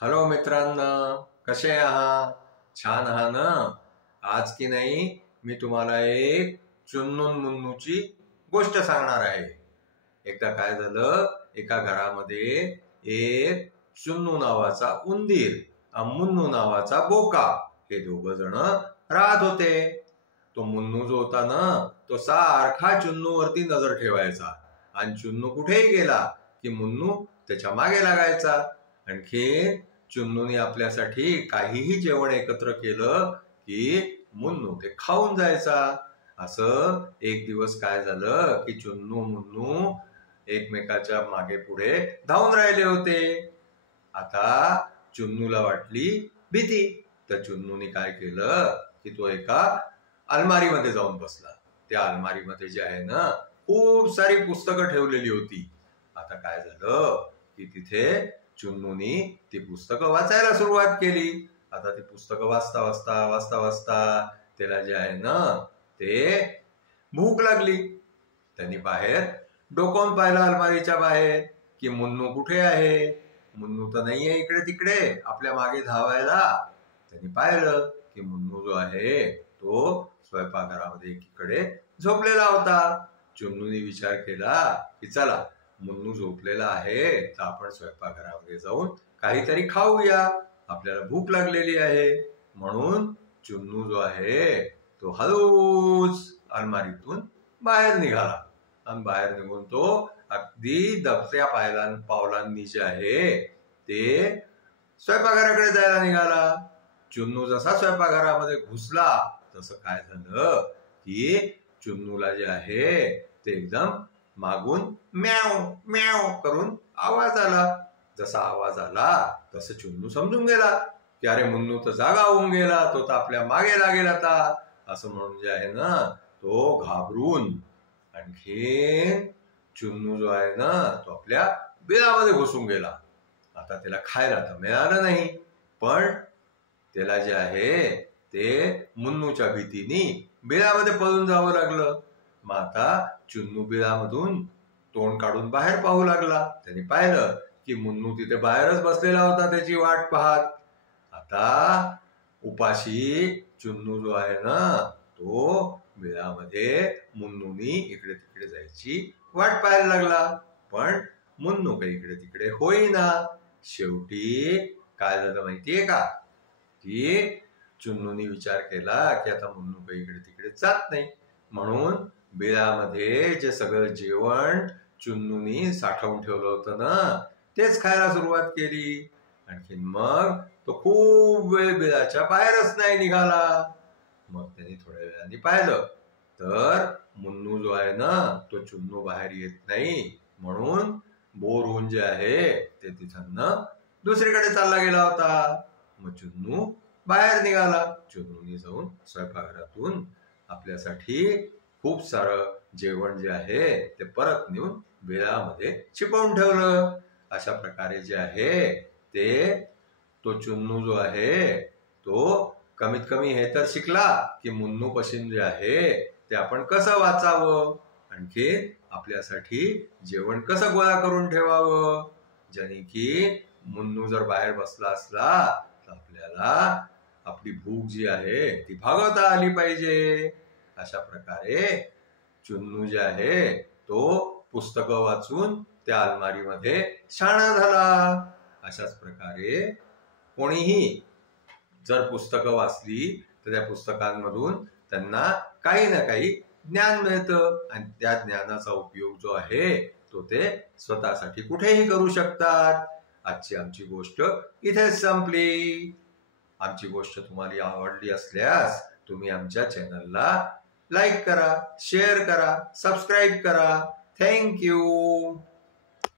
Hello मित्रांनो, कसे आहात? छान आहात ना? आज की नाही मी तुम्हाला एक चुन्नून मुन्नूची गोष्ट सांगणार आहे. एकदा काय झालं, एका घरामध्ये एक चुन्नू नावाचा उंदीर आणि मुन्नू नावाचा बोका हे दोघ जण राहत होते. तो मुन्नू जो होता ना, तो सारखा चुन्नूवरती नजर ठेवायचा आणि चुन्नू कुठेही गेला की मुन्नू त्याच्या मागे लागायचा. आणखी चुन्नूने आपल्यासाठी काहीही जेवण एकत्र केलं की मुन्नू ते खाऊन जायचा. असं एक दिवस काय झालं की चुन्नू मुन्नू एकमेकाच्या मागे पुढे धावून राहिले होते. आता चुन्नूला वाटली भीती, तर चुन्नूने काय केलं की तो एका अलमारीमध्ये जाऊन बसला. त्या अलमारीमध्ये जे आहे ना, खूप सारी पुस्तकं ठेवलेली होती. आता काय झालं की तिथे चुन्नूनी ती पुस्तकं वाचायला सुरुवात केली. आता ती पुस्तकं वाचता वाचता वाचता वाचता त्याला जे आहे ना ते भूक लागली. त्यांनी बाहेर डोकावून पाहिलं अलमारीच्या बाहेर की मुन्नू कुठे आहे. मुन्नू तर नाहीये इकडे तिकडे आपल्या मागे धावायला. त्यांनी पाहिलं की मुन्नू जो आहे तो स्वयंपाकघरामध्ये एकीकडे झोपलेला होता. चुन्नूने विचार केला की चला, मुन्नू झोपलेला आहे तर आपण स्वयंपाकघरामध्ये जाऊन काहीतरी खाऊया, आपल्याला भूक लागलेली आहे. म्हणून चुन्नू जो आहे तो हळूच अलमारीतून बाहेर निघाला आणि बाहेर निघून तो अगदी दबत्या पावलांनी जे आहे ते स्वयंपाकघराकडे जायला निघाला. चुन्नू जसा स्वयंपाकघरामध्ये घुसला तसं काय झालं की चुन्नूला जे आहे ते एकदम मागून म्याव म्याव करून आवाज आला. जसा आवाज आला तसं चुन्नू समजून गेला की अरे, मुन्नू तर जागा होऊन गेला, तो तर आपल्या मागे लागेल आता. असं म्हणून जे आहे ना तो घाबरून आणखी चुन्नू जो आहे ना तो आपल्या बिळामध्ये घुसून गेला. आता त्याला खायला तर मिळालं नाही, पण त्याला जे आहे ते मुन्नूच्या भीतीने बिळामध्ये पळून जावं लागलं. मग आता चुन्नू बिळामधून तोंड काढून बाहेर पाहू लागला. त्याने पाहिलं की मुन्नू तिथे बाहेरच बसलेला होता त्याची वाट पाहत. आता उपाशी चुन्नू जो आहे ना तो बिळामध्ये मुन्नूनी इकडे तिकडे जायची वाट पाहायला लागला, पण मुन्नू काही इकडे तिकडे होईना. शेवटी काय झालं माहितीये का, की चुन्नूनी विचार केला की आता मुन्नू काही इकडे तिकडे जात नाही, म्हणून बिळामध्ये जे सगळं जेवण चुन्नूनी साठवून ठेवलं होतं ना तेच खायला सुरुवात केली. आणखीन मग तो खूप वेळ बिळाच्या बाहेरच नाही निघाला. मग त्यांनी थोड्या वेळाने पाहिलं तर मुन्नू जो आहे ना तो चुन्नू बाहेर येत नाही, म्हणून बोर होऊन जे आहे ते तिथं दुसरीकडे चालला गेला होता. मग चुन्नू बाहेर निघाला. चुन्नूनी जाऊन स्वयंपाकघरातून आपल्यासाठी खूप सारं जेवण जे आहे ते परत नेऊन बिळामध्ये छिपवून ठेवलं. अशा प्रकारे जे आहे ते तो चुन्नू जो आहे तो कमीत कमी हे तर शिकला की मुन्नू पासून जे आहे ते आपण कसं वाचावं, आणखी आपल्यासाठी जेवण कसं गोळा करून ठेवावं, ज्याने की मुन्नू जर बाहेर बसला असला तर आपल्याला आपली भूक जी आहे ती भागवता आली पाहिजे. अशा प्रकारे चुन्नू जे आहे तो पुस्तकं वाचून त्या अलमारीमध्ये शहाणा झाला. अशाच प्रकारे कोणीही जर पुस्तकं वाचली तर त्या पुस्तकांमधून त्यांना काही ना काही ज्ञान मिळतं आणि त्या ज्ञानाचा उपयोग जो आहे तो ते स्वतःसाठी कुठेही करू शकतात. आजची आमची गोष्ट इथेच संपली. आमची गोष्ट तुम्हाला आवडली असल्यास तुम्ही आमच्या चॅनलला लाईक करा, शेअर करा, सबस्क्राईब करा. Thank you.